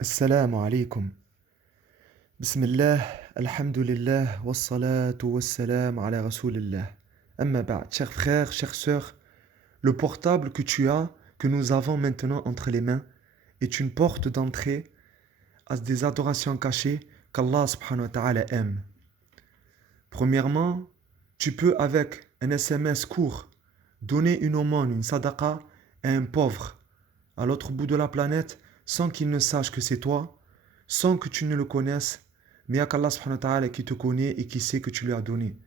السلام عليكم. بسم الله. الحمد لله والصلاة والسلام على رسول الله. Amma ba'd. Chers frères, chères sœurs, le portable que tu as, que nous avons maintenant entre les mains, est une porte d'entrée à des adorations cachées qu'Allah subhanahu wa ta'ala aime. Premièrement, tu peux avec un SMS court donner une aumône, une sadaqa à un pauvre à l'autre bout de la planète sans qu'il ne sache que c'est toi, sans que tu ne le connaisses, mais il y a qu'Allah subhanahu wa ta'ala qui te connaît et qui sait que tu lui as donné.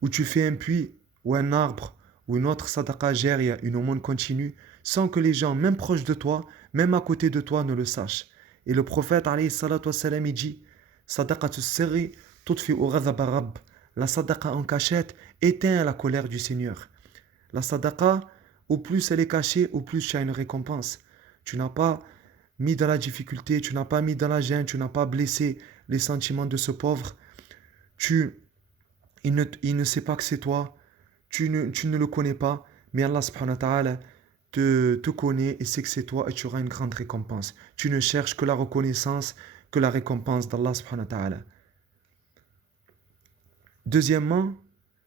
Ou tu fais un puits ou un arbre ou une autre sadaqa jaria, une aumône continue, sans que les gens, même proches de toi, même à côté de toi, ne le sachent. Et le prophète, alayhi salatu wassalam, il dit Sadaqatu sirri tutfi'u ghadhaba rabb. La sadaqa en cachette éteint la colère du Seigneur. La sadaqa, au plus elle est cachée, au plus tu as une récompense. Tu n'as pas mis dans la difficulté, tu n'as pas mis dans la gêne, tu n'as pas blessé les sentiments de ce pauvre. Il ne sait pas que c'est toi, tu ne le connais pas, mais Allah subhanahu wa ta'ala te connaît et sait que c'est toi et tu auras une grande récompense. Tu ne cherches que la reconnaissance, que la récompense d'Allah subhanahu wa ta'ala. Deuxièmement,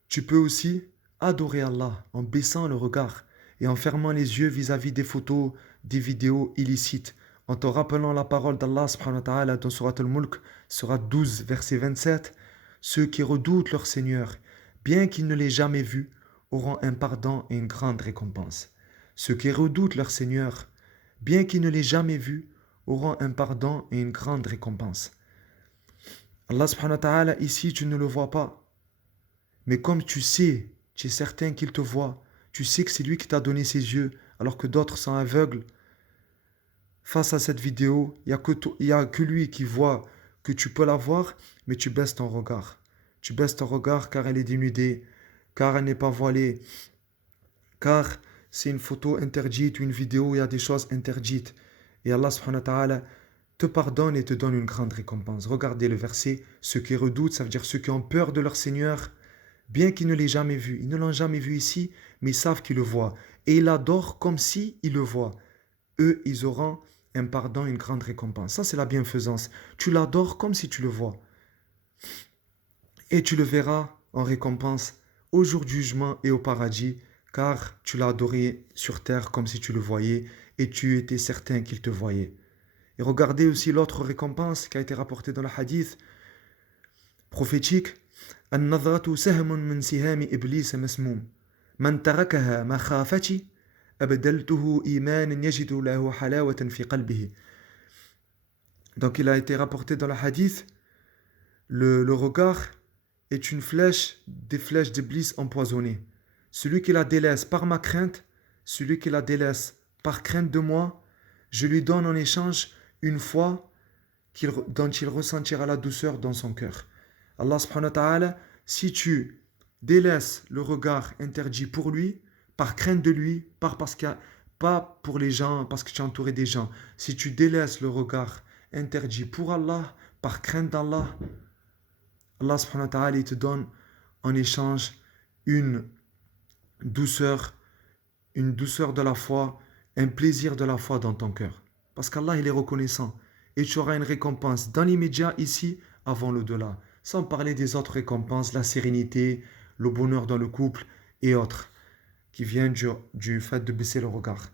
tu peux aussi adorer Allah en baissant le regard et en fermant les yeux vis-à-vis des photos, des vidéos illicites, en te rappelant la parole d'Allah subhanahu wa ta'ala dans Surat al-Mulk, Surat 12, verset 27. Ceux qui redoutent leur Seigneur, bien qu'ils ne l'aient jamais vu, auront un pardon et une grande récompense. Ceux qui redoutent leur Seigneur, bien qu'ils ne l'aient jamais vu, auront un pardon et une grande récompense. Allah subhanahu wa ta'ala, ici, tu ne le vois pas. Mais comme tu sais, tu es certain qu'il te voit, tu sais que c'est lui qui t'a donné ses yeux, alors que d'autres sont aveugles. Face à cette vidéo, il n'y a que lui qui voit que tu peux la voir, mais tu baisses ton regard. Tu baisses ton regard car elle est dénudée, car elle n'est pas voilée, car c'est une photo interdite ou une vidéo où il y a des choses interdites. Et Allah subhanahu wa ta'ala te pardonne et te donne une grande récompense. Regardez le verset, ceux qui redoutent, ça veut dire ceux qui ont peur de leur Seigneur, bien qu'ils ne l'aient jamais vu. Ils ne l'ont jamais vu ici, mais ils savent qu'ils le voient. Et ils l'adorent comme si ils le voient. Eux, ils auront un pardon, une grande récompense. Ça, c'est la bienfaisance. Tu l'adores comme si tu le vois. Et tu le verras en récompense au jour du jugement et au paradis, car tu l'as adoré sur terre comme si tu le voyais et tu étais certain qu'il te voyait. Et regardez aussi l'autre récompense qui a été rapportée dans le hadith prophétique. النظرة سهم من سهام إبليس مسموم من تركها مخافتي أبدلته إيمانا يجد له حلاوة في قلبه. Donc il a été rapporté dans le hadith, le regard est une flèche, des flèches d'Iblis empoisonnées. Celui qui la délaisse par ma crainte, celui qui la délaisse par crainte de moi, je lui donne en échange une foi dont il ressentira la douceur dans son cœur. Allah subhanahu wa ta'ala, si tu délaisses le regard interdit pour lui, par crainte de lui, pas pour les gens, parce que tu es entouré des gens, si tu délaisses le regard interdit pour Allah, par crainte d'Allah, Allah subhanahu wa ta'ala, il te donne en échange une douceur, une douceur de la foi, un plaisir de la foi dans ton cœur. Parce qu'Allah, il est reconnaissant. Et tu auras une récompense dans l'immédiat ici, avant l'au-delà. Sans parler des autres récompenses, la sérénité, le bonheur dans le couple et autres, qui viennent du fait de baisser le regard.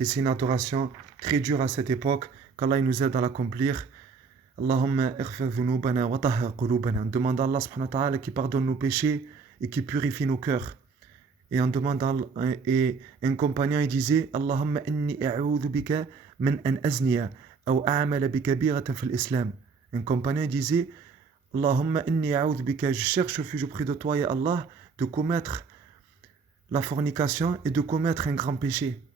Et c'est une adoration très dure à cette époque, qu'Allah nous aide à l'accomplir. Allahumma ighfir dhunubana wa tahhir qulubana. Demande à Allah subhanahu wa ta'ala qui pardonne nos péchés et qui purifie nos cœurs. Et et un compagnon il disait Allahumma inni a'udhu bika min an azniya ou a'mala bi kabiratin fil islam. Un compagnon il disait Allahumma inni a'udhu bika, je cherche refuge auprès de toi, ya Allah, de commettre la fornication et de commettre un grand péché.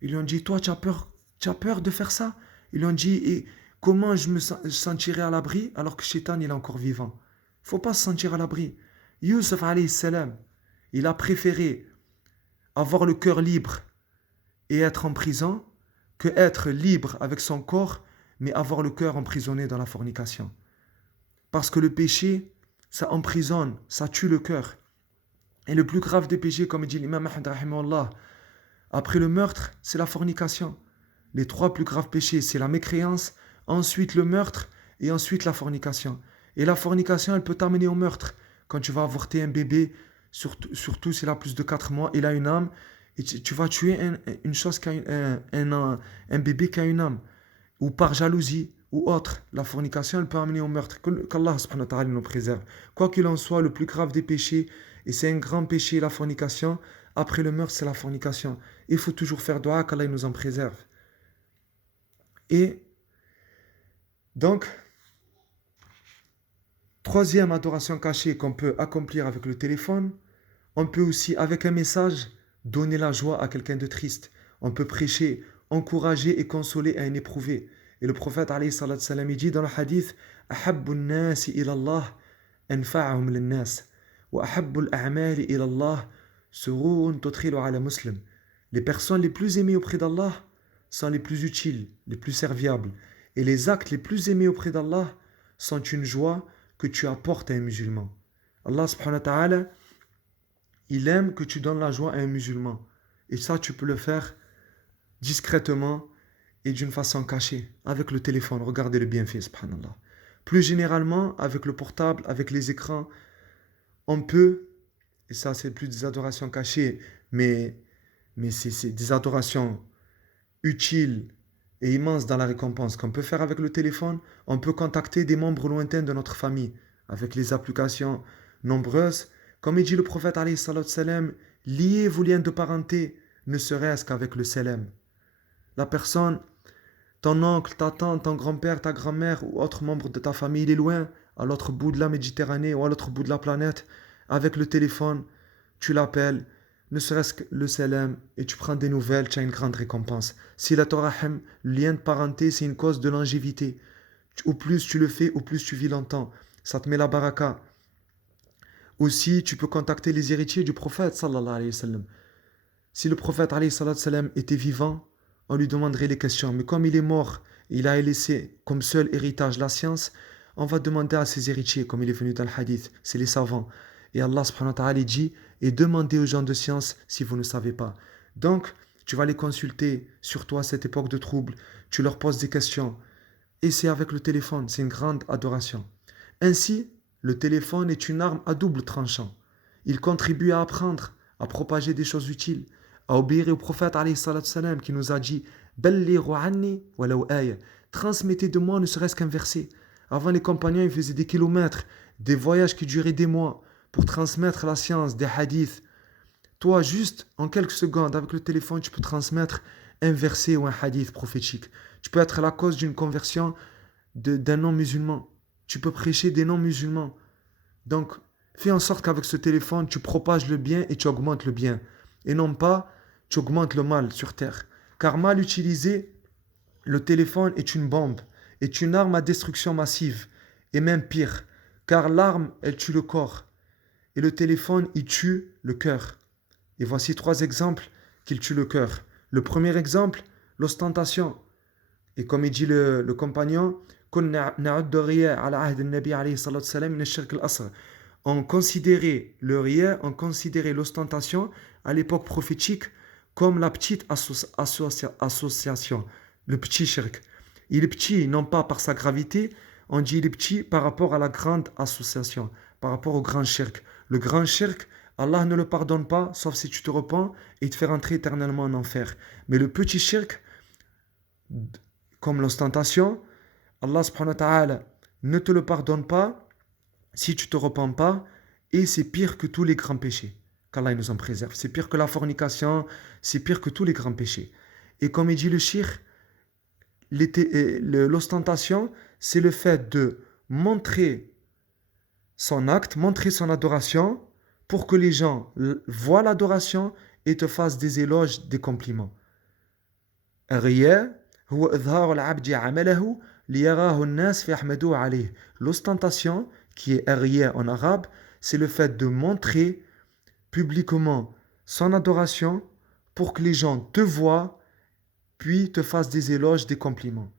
Ils lui ont dit, toi, tu as peur de faire ça? Ils lui ont dit, et comment je me sentirai à l'abri alors que Shaitan il est encore vivant? Il ne faut pas se sentir à l'abri. Yusuf alayhi salam, il a préféré avoir le cœur libre et être en prison que être libre avec son corps, mais avoir le cœur emprisonné dans la fornication. Parce que le péché, ça emprisonne, ça tue le cœur. Et le plus grave des péchés, comme dit l'imam Ahmad rahimahullah, après le meurtre, c'est la fornication. Les 3 plus graves péchés, c'est la mécréance, ensuite le meurtre et ensuite la fornication. Et la fornication, elle peut t'amener au meurtre. Quand tu vas avorter un bébé, surtout s'il a plus de 4 mois, il a une âme, et tu vas tuer une chose qui a un bébé qui a une âme, ou par jalousie, ou autre. La fornication, elle peut amener au meurtre. Qu'Allah subhanahu wa ta'ala nous préserve. Quoi qu'il en soit, le plus grave des péchés, et c'est un grand péché, la fornication, après le meurtre, c'est la fornication. Il faut toujours faire dua qu'Allah nous en préserve. Et donc, troisième adoration cachée qu'on peut accomplir avec le téléphone, on peut aussi, avec un message, donner la joie à quelqu'un de triste. On peut prêcher, encourager et consoler un éprouvé. Et le prophète, alayhi salatu salam, il dit dans le hadith, أحب الناس إلى الله أنفعهم للناس وأحب الأعمال إلى الله سرور تدخل على مسلم. Les personnes les plus aimées auprès d'Allah sont les plus utiles, les plus serviables. Et les actes les plus aimés auprès d'Allah sont une joie que tu apportes à un musulman. Allah subhanahu wa ta'ala, il aime que tu donnes la joie à un musulman. Et ça, tu peux le faire discrètement et d'une façon cachée, avec le téléphone. Regardez le bienfait, subhanallah. Plus généralement, avec le portable, avec les écrans, on peut, et ça c'est plus des adorations cachées, mais c'est des adorations utiles et immenses dans la récompense qu'on peut faire avec le téléphone. On peut contacter des membres lointains de notre famille avec les applications nombreuses. Comme il dit le prophète, alayhi salatu salam, liez vos liens de parenté, ne serait-ce qu'avec le salam. La personne, ton oncle, ta tante, ton grand-père, ta grand-mère ou autre membre de ta famille, il est loin, à l'autre bout de la Méditerranée ou à l'autre bout de la planète. Avec le téléphone, tu l'appelles, ne serait-ce que le salam, et tu prends des nouvelles, tu as une grande récompense. Si la Torahim, le lien de parenté, c'est une cause de longévité. Au plus tu le fais, au plus tu vis longtemps. Ça te met la baraka. Aussi, tu peux contacter les héritiers du prophète, sallallahu alayhi wa sallam. Si le prophète, alayhi sallam, était vivant, on lui demanderait les questions. Mais comme il est mort, il a laissé comme seul héritage la science, on va demander à ses héritiers, comme il est venu dans le hadith, c'est les savants. Et Allah subhanahu wa ta'ala dit, et demandez aux gens de science si vous ne savez pas. Donc, tu vas les consulter, surtout à cette époque de trouble, tu leur poses des questions. Et c'est avec le téléphone, c'est une grande adoration. Ainsi, le téléphone est une arme à double tranchant. Il contribue à apprendre, à propager des choses utiles, à obéir au prophète alayhi salatu salam qui nous a dit Ballighu anni walaw aya. Transmettez de moi ne serait-ce qu'un verset. Avant, les compagnons ils faisaient des kilomètres, des voyages qui duraient des mois pour transmettre la science, des hadiths. Toi, juste en quelques secondes, avec le téléphone, tu peux transmettre un verset ou un hadith prophétique. Tu peux être la cause d'une conversion d'un non-musulman. Tu peux prêcher des non-musulmans. Donc, fais en sorte qu'avec ce téléphone, tu propages le bien et tu augmentes le bien. Et non pas, tu augmentes le mal sur terre. Car mal utilisé, le téléphone est une bombe, est une arme à destruction massive. Et même pire, car l'arme, elle tue le corps. Et le téléphone, il tue le cœur. Et voici 3 exemples qu'il tue le cœur. Le premier exemple, l'ostentation. Et comme il dit le compagnon, on considérait le riya, on considérait l'ostentation à l'époque prophétique comme la petite association, le petit shirk. Il est petit non pas par sa gravité, on dit il est petit par rapport à la grande association, par rapport au grand shirk. Le grand shirk, Allah ne le pardonne pas, sauf si tu te repens et te fait rentrer éternellement en enfer. Mais le petit shirk, comme l'ostentation, Allah subhanahu wa ta'ala ne te le pardonne pas si tu ne te repens pas, et c'est pire que tous les grands péchés. Qu'Allah nous en préserve. C'est pire que la fornication, c'est pire que tous les grands péchés. Et comme il dit le shirk, l'ostentation, c'est le fait de montrer son acte, montrer son adoration, pour que les gens voient l'adoration et te fassent des éloges, des compliments. L'ostentation, qui est riya en arabe, c'est le fait de montrer publiquement son adoration pour que les gens te voient, puis te fassent des éloges, des compliments.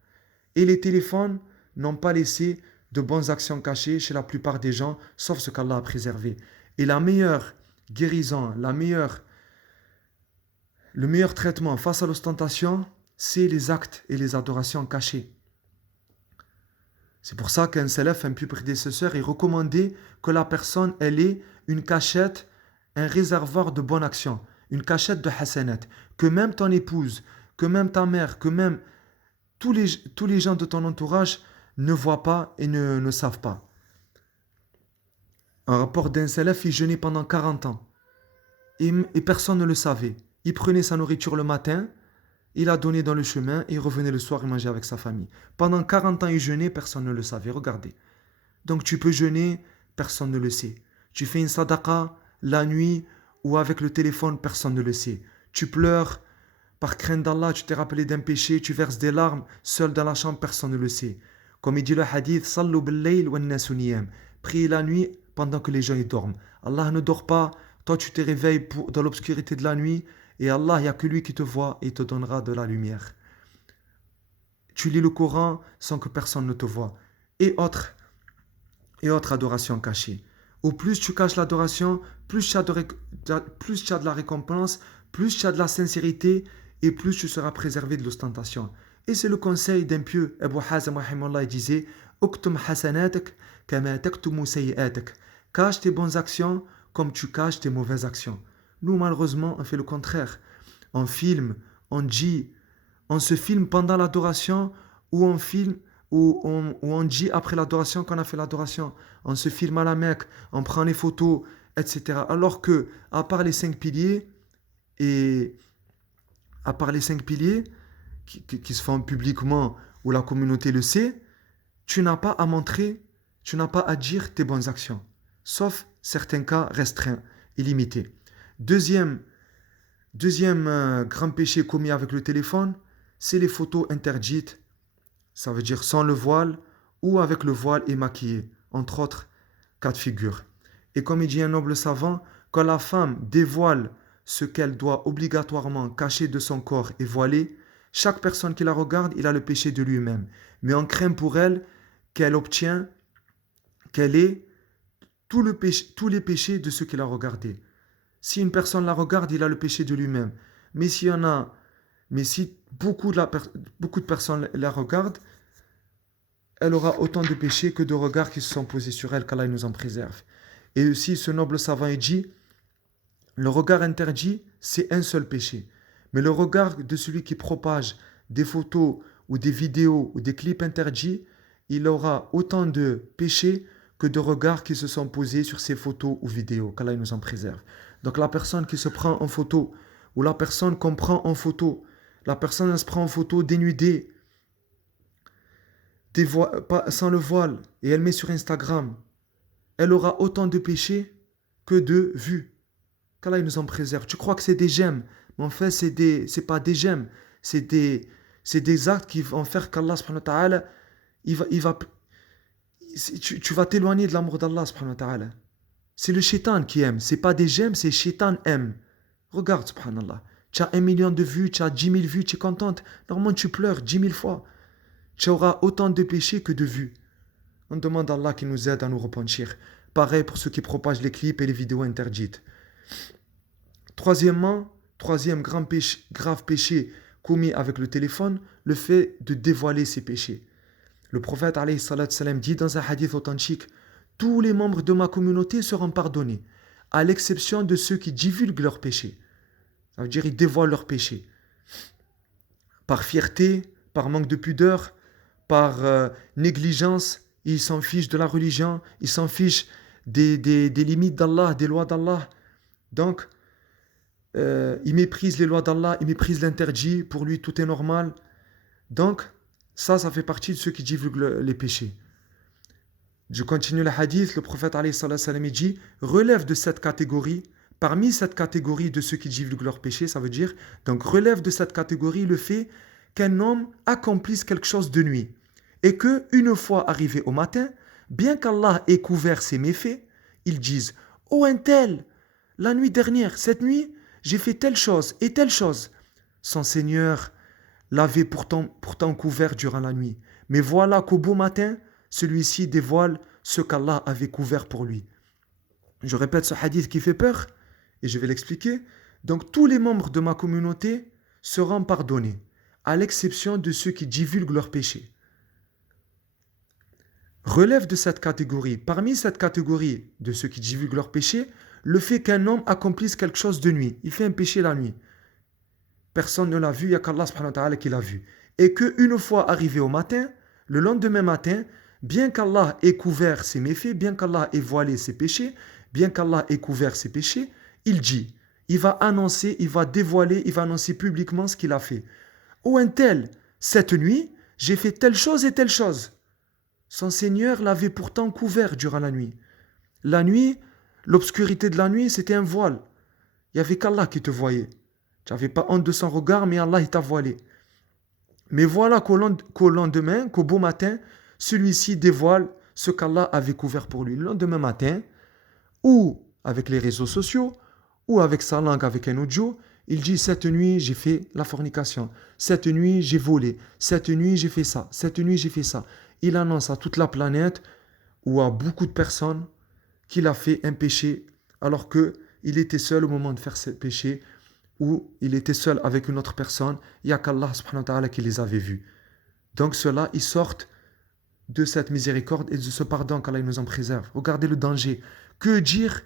Et les téléphones n'ont pas laissé de bonnes actions cachées chez la plupart des gens, sauf ce qu'Allah a préservé. Et la meilleure guérison, le meilleur traitement face à l'ostentation, c'est les actes et les adorations cachées. C'est pour ça qu'un salaf, un plus prédécesseur, il recommandait que la personne, elle ait une cachette, un réservoir de bonnes actions, une cachette de hasanat, que même ton épouse, que même ta mère, que même tous les gens de ton entourage ne voient pas et ne savent pas. Un rapport d'un salaf, il jeûnait pendant 40 ans et personne ne le savait. Il prenait sa nourriture le matin, il a donné dans le chemin et il revenait le soir et mangeait avec sa famille. Pendant 40 ans, il jeûnait, personne ne le savait. Regardez. Donc tu peux jeûner, personne ne le sait. Tu fais une sadaqa la nuit ou avec le téléphone, personne ne le sait. Tu pleures par crainte d'Allah, tu t'es rappelé d'un péché, tu verses des larmes, seul dans la chambre, personne ne le sait. Comme il dit le hadith, Sallu bil-layl wa an-nasu niyam. Priez la nuit pendant que les gens y dorment. Allah ne dort pas, toi tu te réveilles dans l'obscurité de la nuit et Allah, il n'y a que lui qui te voit et te donnera de la lumière. Tu lis le Coran sans que personne ne te voie. Et autres adorations cachées. Au plus tu caches l'adoration, plus tu as de la récompense, plus tu as de la sincérité et plus tu seras préservé de l'ostentation. Et c'est le conseil d'un pieux. Abu Hazm rahimahullah disait Uktum hasanatak kama taktumu sayyi'atak. Cache tes bonnes actions comme tu caches tes mauvaises actions. Nous, malheureusement, on fait le contraire. On filme, on dit, on se filme pendant l'adoration ou on filme ou on dit après l'adoration qu'on a fait l'adoration. On se filme à la Mecque, on prend les photos, etc. Alors que, à part les 5 piliers, et à part les 5 piliers qui se font publiquement où la communauté le sait, tu n'as pas à montrer, tu n'as pas à dire tes bonnes actions. Sauf certains cas restreints et limités. Deuxième grand péché commis avec le téléphone, c'est les photos interdites. Ça veut dire sans le voile ou avec le voile et maquillé, entre autres cas de figure. Et comme il dit un noble savant, quand la femme dévoile ce qu'elle doit obligatoirement cacher de son corps et voiler, chaque personne qui la regarde, il a le péché de lui-même. Mais on craint pour elle qu'elle ait tous les péchés de ceux qui la regardaient. Si une personne la regarde, il a le péché de lui-même. Mais si beaucoup de personnes la regardent, elle aura autant de péchés que de regards qui se sont posés sur elle, qu'Allah nous en préserve. Et aussi, ce noble savant dit, le regard interdit, c'est un seul péché. Mais le regard de celui qui propage des photos ou des vidéos ou des clips interdits, il aura autant de péchés que de regards qui se sont posés sur ces photos ou vidéos, qu'Allah nous en préserve. Donc la personne qui se prend en photo, ou la personne qu'on prend en photo, la personne elle se prend en photo dénudée, sans le voile, et elle met sur Instagram, elle aura autant de péchés que de vues. Qu'Allah nous en préserve. Tu crois que c'est des j'aime, mais en fait c'est pas des j'aime, c'est des actes qui vont faire qu'Allah subhanahu wa ta'ala, tu vas t'éloigner de l'amour d'Allah subhanahu wa ta'ala. C'est le shaitan qui aime, c'est pas des j'aime, c'est shaitan aime. Regarde subhanallah, tu as 1 million de vues, tu as 10 000 vues, tu es contente. Normalement tu pleures 10 000 fois. Tu auras autant de péchés que de vues. On demande à Allah qui nous aide à nous repentir. Pareil pour ceux qui propagent les clips et les vidéos interdites. Troisième grave péché commis avec le téléphone, le fait de dévoiler ses péchés. Le prophète alayhi salatu salam dit dans un hadith authentique, tous les membres de ma communauté seront pardonnés, à l'exception de ceux qui divulguent leurs péchés. Ça veut dire ils dévoilent leurs péchés. Par fierté, par manque de pudeur, par négligence, ils s'en fichent de la religion, ils s'en fichent des limites d'Allah, des lois d'Allah. Donc, il méprise les lois d'Allah, il méprise l'interdit, pour lui tout est normal. Donc, ça fait partie de ceux qui divulguent les péchés. Je continue le hadith, le prophète alayhi salam dit, relève de cette catégorie, parmi cette catégorie de ceux qui divulguent leurs péchés, ça veut dire, donc relève de cette catégorie le fait qu'un homme accomplisse quelque chose de nuit, et que, une fois arrivé au matin, bien qu'Allah ait couvert ses méfaits, ils disent, oh un tel, la nuit dernière, cette nuit, j'ai fait telle chose et telle chose. Son Seigneur l'avait pourtant couvert durant la nuit. Mais voilà qu'au beau matin, celui-ci dévoile ce qu'Allah avait couvert pour lui. Je répète ce hadith qui fait peur, et je vais l'expliquer. Donc tous les membres de ma communauté seront pardonnés, à l'exception de ceux qui divulguent leurs péchés. Relève de cette catégorie. Parmi cette catégorie de ceux qui divulguent leurs péchés, le fait qu'un homme accomplisse quelque chose de nuit. Il fait un péché la nuit. Personne ne l'a vu, il n'y a qu'Allah subhanahu wa ta'ala qui l'a vu. Et qu'une fois arrivé au matin, le lendemain matin, bien qu'Allah ait couvert ses méfaits, bien qu'Allah ait voilé ses péchés, bien qu'Allah ait couvert ses péchés, il dit, il va annoncer, il va dévoiler, il va annoncer publiquement ce qu'il a fait. Ou un tel, cette nuit, j'ai fait telle chose et telle chose. Son Seigneur l'avait pourtant couvert durant la nuit. La nuit, l'obscurité de la nuit, c'était un voile. Il n'y avait qu'Allah qui te voyait. Tu n'avais pas honte de son regard, mais Allah il t'a voilé. Mais voilà qu'au lendemain, qu'au beau matin, celui-ci dévoile ce qu'Allah avait couvert pour lui. Le lendemain matin, ou avec les réseaux sociaux, ou avec sa langue, avec un audio, il dit, cette nuit, j'ai fait la fornication. Cette nuit, j'ai volé. Cette nuit, j'ai fait ça. Cette nuit, j'ai fait ça. Il annonce à toute la planète, ou à beaucoup de personnes, qu'il a fait un péché, alors qu'il était seul au moment de faire ce péché, ou il était seul avec une autre personne, il n'y a qu'Allah subhanahu wa ta'ala qui les avait vus. Donc ceux-là, ils sortent de cette miséricorde et de ce pardon qu'Allah nous en préserve. Regardez le danger. Que dire?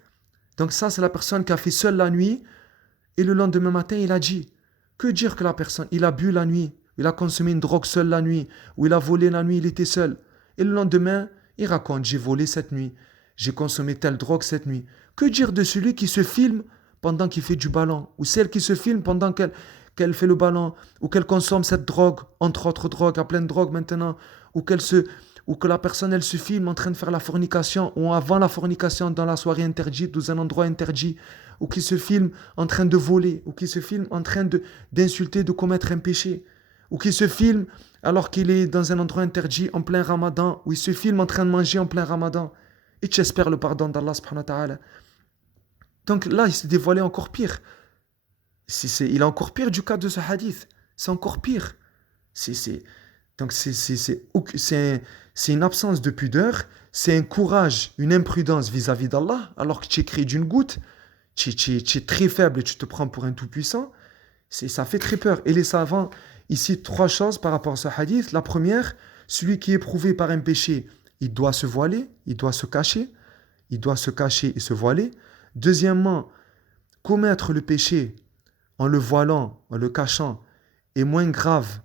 Donc ça, c'est la personne qui a fait seule la nuit, et le lendemain matin, il a dit. Que dire que la personne, il a bu la nuit, il a consommé une drogue seule la nuit, ou il a volé la nuit, il était seul. Et le lendemain, il raconte, j'ai volé cette nuit, j'ai consommé telle drogue cette nuit. Que dire de celui qui se filme pendant qu'il fait du ballon, ou celle qui se filme pendant qu'elle fait le ballon, ou qu'elle consomme cette drogue, entre autres drogues, à plein de drogues maintenant, ou que la personne elle se filme en train de faire la fornication, ou avant la fornication dans la soirée interdite, dans un endroit interdit, ou qui se filme en train de voler, ou qui se filme en train d'insulter, de commettre un péché, ou qui se filme alors qu'il est dans un endroit interdit en plein ramadan, ou il se filme en train de manger en plein ramadan, et tu espères le pardon d'Allah subhanahu wa ta'ala. Donc là, il s'est dévoilé encore pire. Il est encore pire du cas de ce hadith. C'est encore pire. Donc c'est une absence de pudeur, c'est un courage, une imprudence vis-à-vis d'Allah, alors que tu es créé d'une goutte, tu es très faible et tu te prends pour un tout-puissant. Ça fait très peur. Et les savants, ici, 3 choses par rapport à ce hadith. La première, celui qui est éprouvé par un péché, il doit se voiler, il doit se cacher. Il doit se cacher et se voiler. Deuxièmement, commettre le péché en le voilant, en le cachant, est moins grave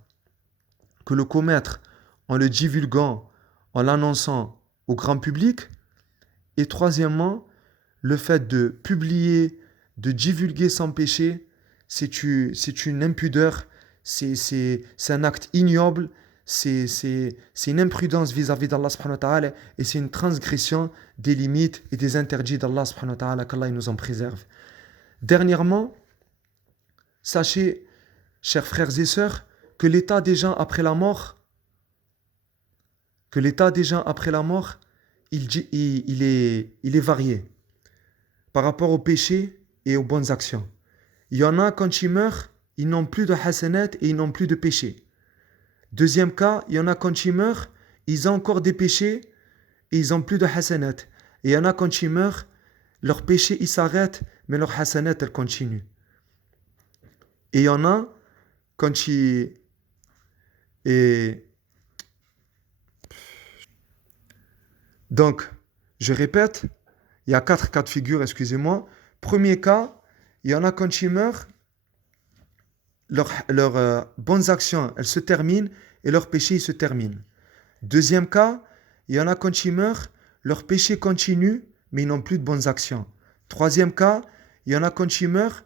que le commettre en le divulguant, en l'annonçant au grand public. Et troisièmement, le fait de publier, de divulguer son péché, c'est une impudeur, c'est un acte ignoble, c'est une imprudence vis-à-vis d'Allah subhanahu wa ta'ala, et c'est une transgression des limites et des interdits d'Allah subhanahu wa ta'ala, qu'Allah nous en préserve. Dernièrement, sachez, chers frères et sœurs, que l'état des gens après la mort, il est varié par rapport au péché et aux bonnes actions. Il y en a, quand ils meurent, ils n'ont plus de hasanat et ils n'ont plus de péché. Deuxième cas, il y en a, quand ils meurent, ils ont encore des péchés et ils n'ont plus de hasanat. Et il y en a, quand ils meurent, leur péché, il s'arrête, mais leur hasanat, elle continue. Et il y en a, quand ils... Et... Donc, je répète, il y a 4 cas de figure, excusez-moi. Premier cas, il y en a, quand ils meurent, leurs bonnes actions, elles se terminent et leurs péchés, ils se terminent. Deuxième cas, il y en a, quand ils meurent, leurs péchés continuent, mais ils n'ont plus de bonnes actions. Troisième cas, il y en a, quand ils meurent,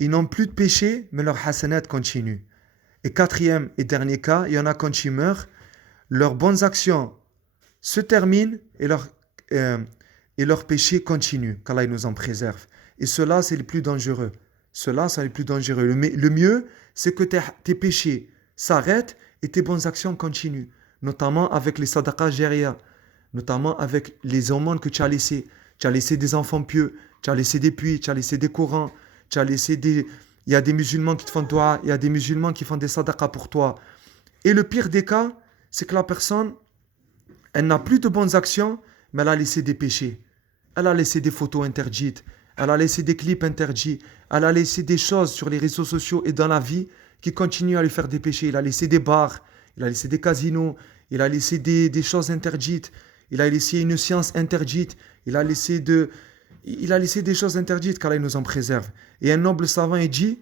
ils n'ont plus de péchés, mais leur hasanat continue. Et quatrième et dernier cas, il y en a, quand ils meurent, leurs bonnes actions se terminent et leurs péchés continuent, qu'Allah nous en préserve. Et cela, c'est le plus dangereux. Le mieux, c'est que tes péchés s'arrêtent et tes bonnes actions continuent, notamment avec les sadaqas jariya, notamment avec les aumônes que tu as laissées. Tu as laissé des enfants pieux, tu as laissé des puits, tu as laissé des Corans, tu as laissé des... Il y a des musulmans qui te font dua, il y a des musulmans qui font des sadaqas pour toi. Et le pire des cas, c'est que la personne, elle n'a plus de bonnes actions, mais elle a laissé des péchés. Elle a laissé des photos interdites, elle a laissé des clips interdits, elle a laissé des choses sur les réseaux sociaux et dans la vie qui continue à lui faire des péchés. Il a laissé des bars, il a laissé des casinos, il a laissé des choses interdites, il a laissé une science interdite, il a laissé des choses interdites qu'Allah nous en préserve. Et un noble savant il dit,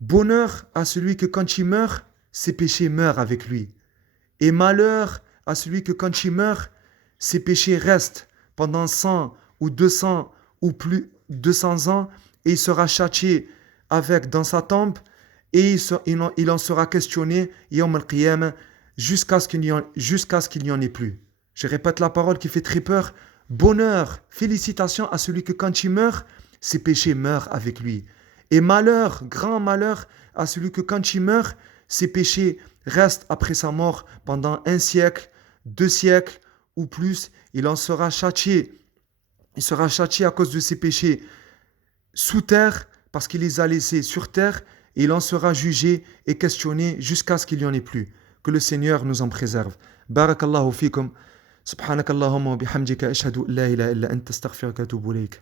bonheur à celui que quand il meurt, ses péchés meurent avec lui. Et malheur à celui que quand il meurt, ses péchés restent pendant 100 ou 200 ou plus 200 ans et il sera châtié avec dans sa tombe et il en sera questionné Yawm al-Qiyamah jusqu'à ce qu'il n'y en ait plus. Je répète la parole qui fait très peur. Bonheur, félicitations à celui que quand il meurt, ses péchés meurent avec lui. Et malheur, grand malheur à celui que quand il meurt, ses péchés restent après sa mort pendant 1 siècle, 2 siècles ou plus. Il en sera châtié. Il sera châtié à cause de ses péchés sous terre parce qu'il les a laissés sur terre et il en sera jugé et questionné jusqu'à ce qu'il n'y en ait plus. Que le Seigneur nous en préserve. Barakallahu fikum. Subhanakallahumma wa bihamdika ashhadu an la ilaha illa anta astaghfiruka wa atubu ilayk.